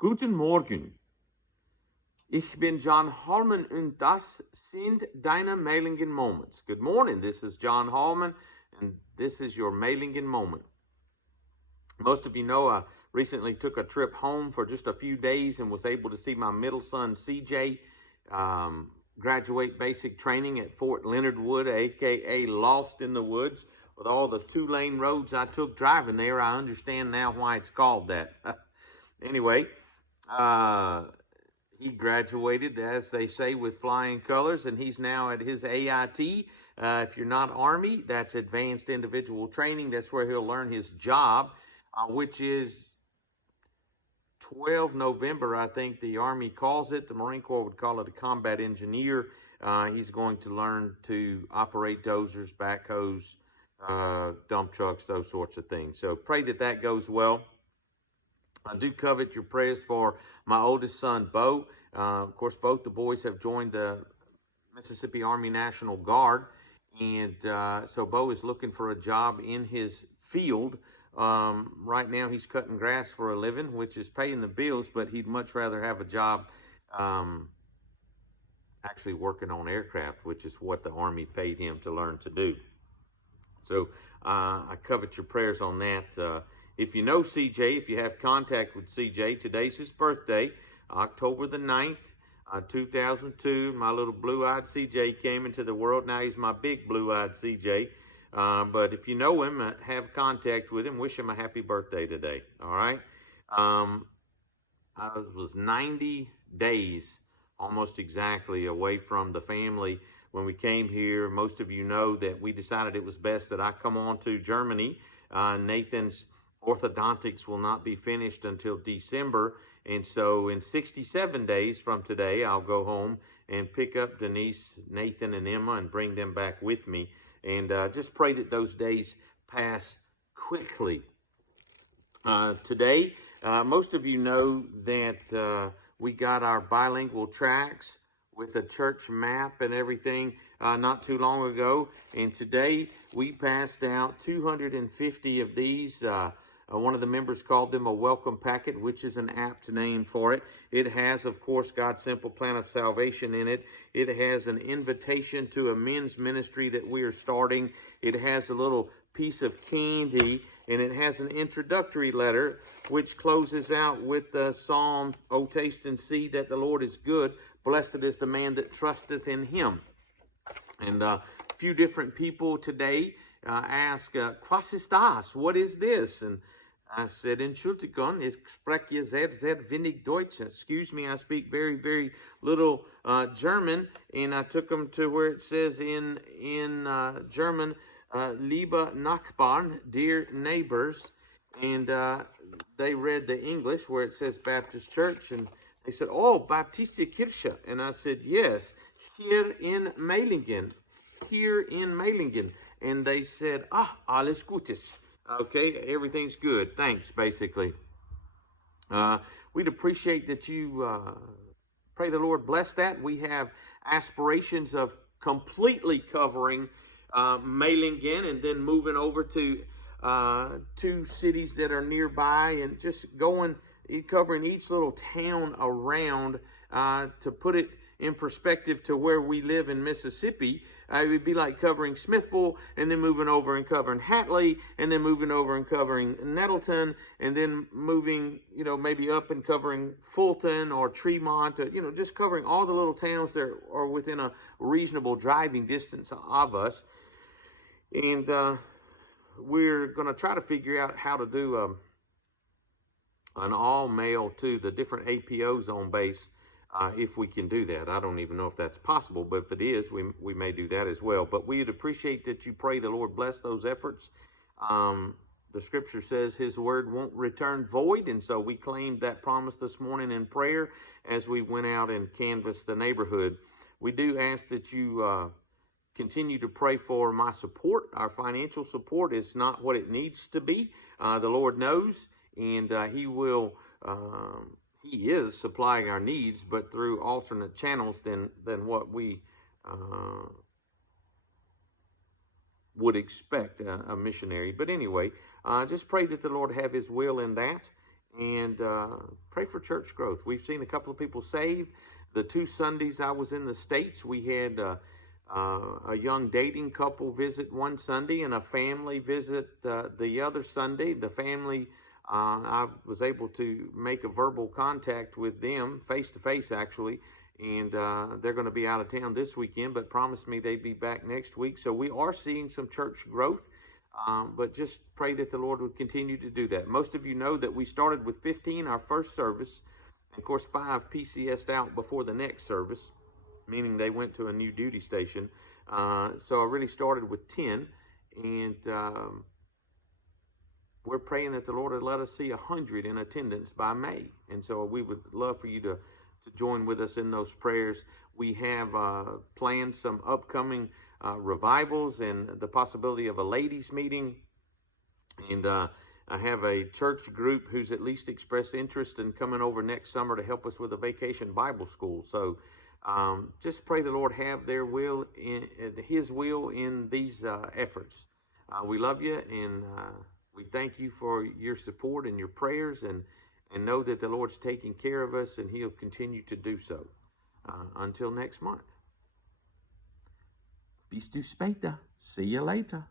Guten Morgen. Ich bin John Holman und das sind deine Mehlingen Moments. Good morning, this is John Holman and this is your Mehlingen Moment. Most of you know I recently took a trip home for just a few days and was able to see my middle son CJ graduate basic training at Fort Leonard Wood, aka Lost in the Woods. With all the two-lane roads I took driving there, I understand now why it's called that. Anyway, he graduated, as they say, with flying colors, and he's now at his AIT. If you're not Army, that's Advanced Individual Training. That's where he'll learn his job, which is 12 November, I think the Army calls it. The Marine Corps would call it a combat engineer. He's going to learn to operate dozers, backhoes, dump trucks, those sorts of things. So pray that that goes well. I do covet your prayers for my oldest son, Bo. Of course, both the boys have joined the Mississippi Army National Guard. And so Bo is looking for a job in his field. Right now he's cutting grass for a living, which is paying the bills, but he'd much rather have a job actually working on aircraft, which is what the Army paid him to learn to do. So I covet your prayers on that. If you know CJ, if you have contact with CJ, today's his birthday, October the 9th, 2002. My little blue-eyed CJ came into the world. Now he's my big blue-eyed CJ. But if you know him, have contact with him, wish him a happy birthday today, all right? I was 90 days, almost exactly, away from the family when we came here. Most of you know that we decided it was best that I come on to Germany. Nathan's orthodontics will not be finished until December, and so in 67 days from today, I'll go home and pick up Denise, Nathan, and Emma and bring them back with me. And just pray that those days pass quickly. Today, most of you know that we got our bilingual tracts with a church map and everything not too long ago. And today, we passed out 250 of these. One of the members called them a welcome packet, which is an apt name for it. It has, of course, God's simple plan of salvation in it. It has an invitation to a men's ministry that we are starting. It has a little piece of candy, and it has an introductory letter, which closes out with the Psalm, "O taste and see that the Lord is good. Blessed is the man that trusteth in him." And a few different people today ask, "Was ist das? What is this?" And I said, "Entschuldigung, ich spreche sehr, sehr wenig Deutsch." Excuse me, I speak very, very little German. And I took them to where it says in German, "Liebe Nachbarn," dear neighbors. And they read the English where it says Baptist Church. And they said, "Oh, Baptiste Kirche." And I said, "Yes, here in Mehlingen. Here in Mehlingen." And they said, "Alles Gutes." Okay, everything's good. Thanks, basically. We'd appreciate that you pray the Lord bless that. We have aspirations of completely covering Mehlingen and then moving over to 2 cities that are nearby and just covering each little town around to put it in perspective to where we live in Mississippi. It would be like covering Smithville and then moving over and covering Hatley and then moving over and covering Nettleton and then moving, maybe up and covering Fulton or Tremont, just covering all the little towns that are within a reasonable driving distance of us. And we're going to try to figure out how to do an all-mail to the different APOs on base. If we can do that. I don't even know if that's possible, but if it is, we may do that as well. But we'd appreciate that you pray the Lord bless those efforts. The scripture says his word won't return void, and so we claimed that promise this morning in prayer as we went out and canvassed the neighborhood. We do ask that you continue to pray for my support. Our financial support is not what it needs to be. The Lord knows, and he will... He is supplying our needs, but through alternate channels than what we would expect a missionary. But anyway, just pray that the Lord have his will in that. and pray for church growth. We've seen a couple of people saved. The 2 Sundays I was in the States, we had a young dating couple visit one Sunday and a family visit the other Sunday. The family, I was able to make a verbal contact with them, face to face actually, and they're going to be out of town this weekend, but promised me they'd be back next week. So we are seeing some church growth, but just pray that the Lord would continue to do that. Most of you know that we started with 15 our first service, and of course 5 PCS'd out before the next service, meaning they went to a new duty station. So I really started with 10, and we're praying that the Lord would let us see 100 in attendance by May. And so we would love for you to join with us in those prayers. We have planned some upcoming revivals and the possibility of a ladies' meeting. And I have a church group who's at least expressed interest in coming over next summer to help us with a vacation Bible school. So just pray the Lord have their will, His will in these efforts. We love you, and we thank you for your support and your prayers, and know that the Lord's taking care of us, and He'll continue to do so. Until next month. Bis du später. See you later.